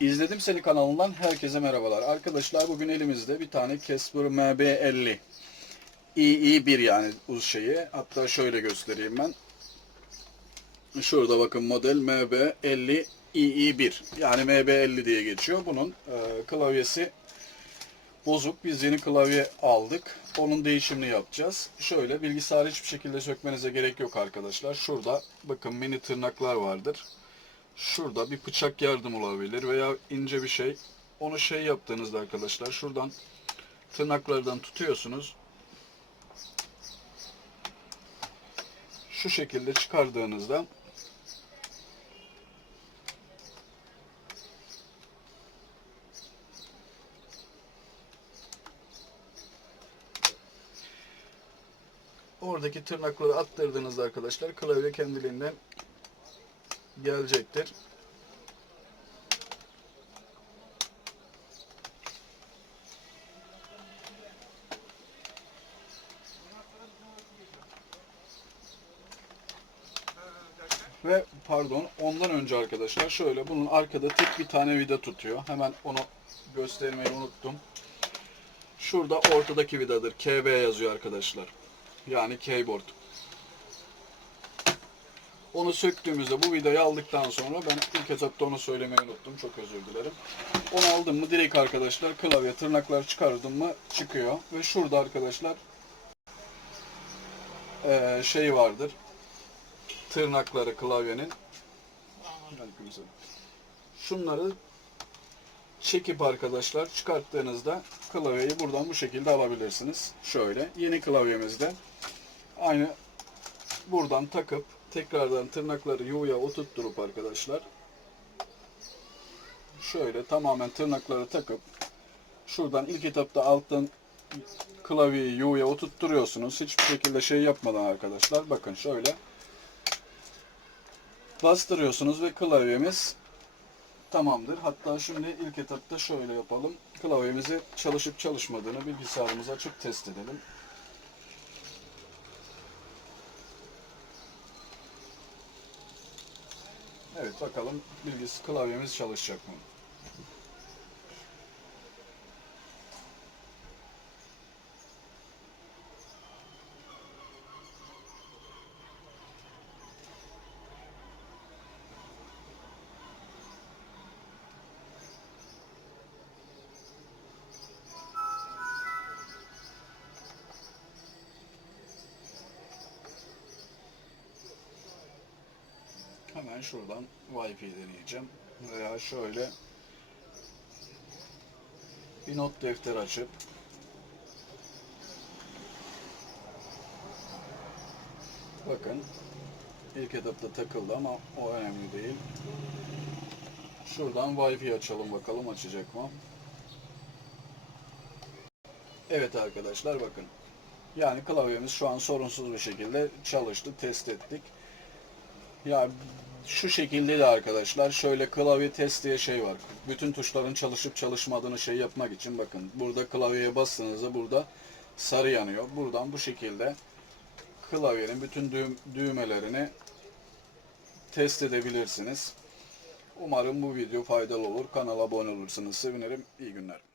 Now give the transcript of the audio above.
İzledim Seni kanalından herkese merhabalar. Arkadaşlar bugün elimizde bir tane Casper MB50 II1 yani uz şeyi. Hatta şöyle göstereyim ben. Şurada bakın model MB50 II1 yani MB50 diye geçiyor. Bunun e, klavyesi bozuk. Biz yeni klavye aldık. Onun değişimini yapacağız. Şöyle bilgisayarı hiçbir şekilde sökmenize gerek yok arkadaşlar. Şurada bakın mini tırnaklar vardır. Şurada bir bıçak yardım olabilir veya ince bir şey. Onu şey yaptığınızda arkadaşlar şuradan tırnaklardan tutuyorsunuz. Şu şekilde çıkardığınızda oradaki tırnakları attırdığınızda arkadaşlar klavye kendiliğinden gelecektir. Ve pardon ondan önce arkadaşlar şöyle bunun arkada tek bir tane vida tutuyor. Hemen onu göstermeyi unuttum. Şurada ortadaki vidadır. KB yazıyor arkadaşlar. Yani keyboard. Onu söktüğümüzde bu vidayı aldıktan sonra ben ilk etapta onu söylemeyi unuttum. Çok özür dilerim. Onu aldım mı direkt arkadaşlar klavye tırnaklar çıkardım mı çıkıyor. Ve şurada arkadaşlar eee şey vardır. Tırnakları klavyenin. Şunları çekip arkadaşlar çıkarttığınızda klavyeyi buradan bu şekilde alabilirsiniz. Şöyle yeni klavyemizde aynı buradan takıp tekrardan tırnakları yuğuya oturtturup arkadaşlar şöyle tamamen tırnakları takıp şuradan ilk etapta alttan klavyeyi yuğuya oturtturuyorsunuz. Hiçbir şekilde şey yapmadan arkadaşlar bakın şöyle bastırıyorsunuz ve klavyemiz tamamdır. Hatta şimdi ilk etapta şöyle yapalım. Klavyemizi çalışıp çalışmadığını bilgisayarımıza açıp test edelim. Evet bakalım bilgisi klavyemiz çalışacak mı? Hemen şuradan Wi-Fi deneyeceğim. Veya şöyle bir not defteri açıp bakın ilk etapta takıldı ama o önemli değil. Şuradan Wi-Fi açalım bakalım açacak mı? Evet arkadaşlar bakın. Yani klavyemiz şu an sorunsuz bir şekilde çalıştı, test ettik. Ya şu şekilde de arkadaşlar şöyle klavye test diye şey var. Bütün tuşların çalışıp çalışmadığını şey yapmak için bakın burada klavyeye bastığınızda burada sarı yanıyor. Buradan bu şekilde klavyenin bütün düğüm, düğmelerini test edebilirsiniz. Umarım bu video faydalı olur. Kanala abone olursanız sevinirim. İyi günler.